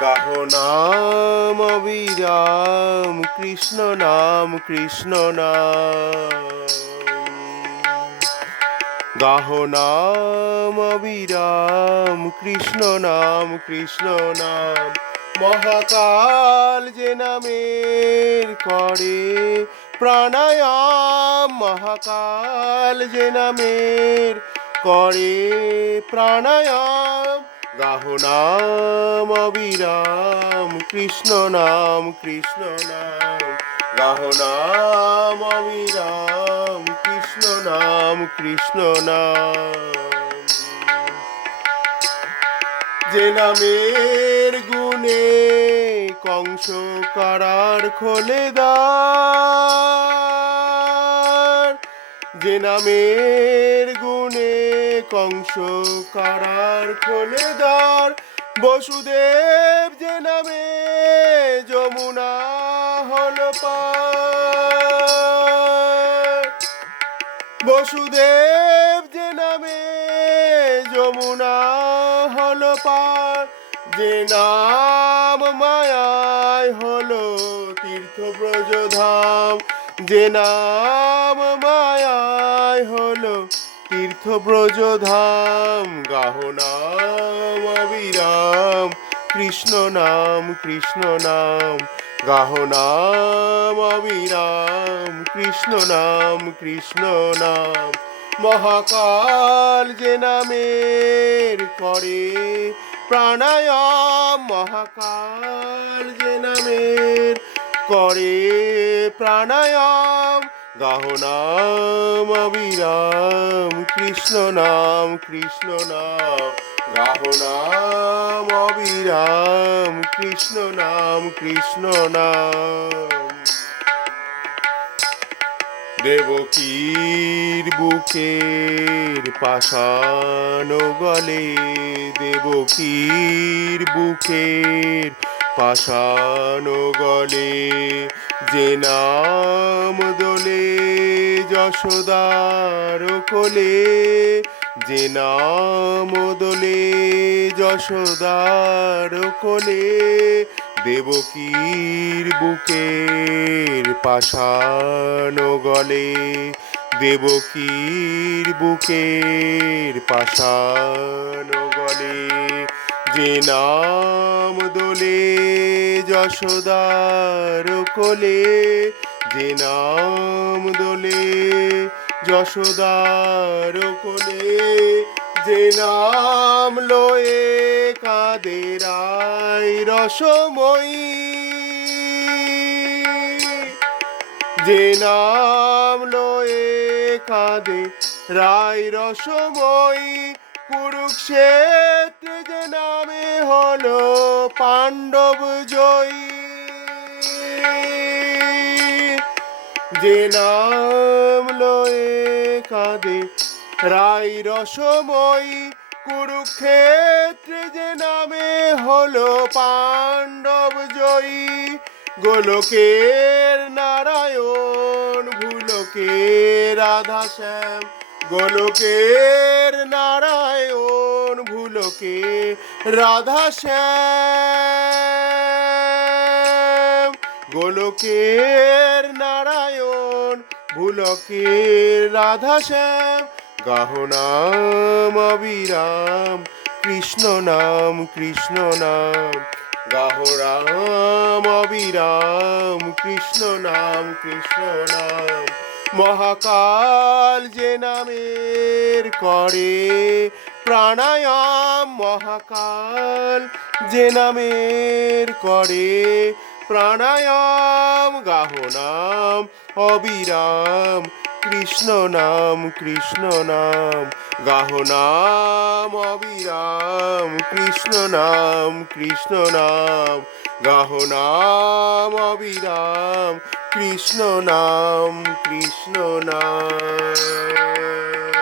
গাহ নাম, অবিরাম, কৃষ্ণ নাম কৃষ্ণ নাম। গাহ নাম, অবিরাম, কৃষ্ণ নাম কৃষ্ণ নাম। মহাকাল যে নামের করে, প্রাণায়াম মহাকাল যে নামের করে, প্রাণায়াম গাহ নাম অবিরাম, কৃষ্ণ নাম কৃষ্ণ নাম। গাহ নাম অবিরাম, কৃষ্ণ নাম কৃষ্ণ নাম। যে নামের গুণে কংস কারার খোলে দ্বার, যে নামের গুণে কংস কারার খোলে দ্বার। বসুদেব যে নামে যমুনা হল বসুদেব যে নামে যমুনা হল পার। যে নাম মায়ায় হল তীর্থ ব্রজধাম যে নাম মায়ায় হলো তীর্থ ব্রজধাম, গাহ নাম অবিরাম, কৃষ্ণ নাম কৃষ্ণ নাম, গাহ নাম অবিরাম, কৃষ্ণ নাম কৃষ্ণ নাম। মহাকাল যে নামের করে প্রাণায়াম, মহাকাল যে নামের করে প্রাণায়াম গাহ নাম অবিরাম, কৃষ্ণ নাম কৃষ্ণ নাম। গাহ নাম অবিরাম, কৃষ্ণ নাম কৃষ্ণ নাম। দেবকীর বুকের পাষাণ গলে, দেবকীর বুকের পাষাণ গলে, যে নাম যশোদার কোলে, যে নাম দোলে যশোদার কোলে, দেবকীর বুকের পাষাণ গলে, দেবকীর বুকের পাষাণ গলে, যে নাম দোলে যশোদার কোলে যে নাম দোলে, যশোদার কোলে, যে নাম লয়ে কাঁদে রাই রসময়ী। যে নাম লয়ে কাঁদে রাই রসময়ী, কুরুক্ষেত্রে যে নামে হলো পাণ্ডব জয়ী। যে নাম লয়ে কাঁদে, রাই রসময়ী। কুরুক্ষেত্রে যে নামে হলো পাণ্ডব জয়ী। গোলকের নারায়ণ, ভুলকের রাধা শ্যাম গোলকের নারায়ণ ভুলকে রাধা শ্যাম গোলকের নারায়ণ, ভুলকের রাধা শ্যাম গাহ নাম অবিরাম, কৃষ্ণ নাম কৃষ্ণ নাম গাহ রাম অবিরাম, কৃষ্ণ নাম কৃষ্ণ নাম। মহাকাল যে নামের করে প্রাণায়াম, মহাকাল যে নামের করে প্রাণায়াম গাহ নাম অবিরাম, কৃষ্ণ নাম কৃষ্ণ নাম গাহ নাম অবিরাম, কৃষ্ণ নাম কৃষ্ণ নাম গাহ নাম অবিরাম, কৃষ্ণ নাম কৃষ্ণ নাম।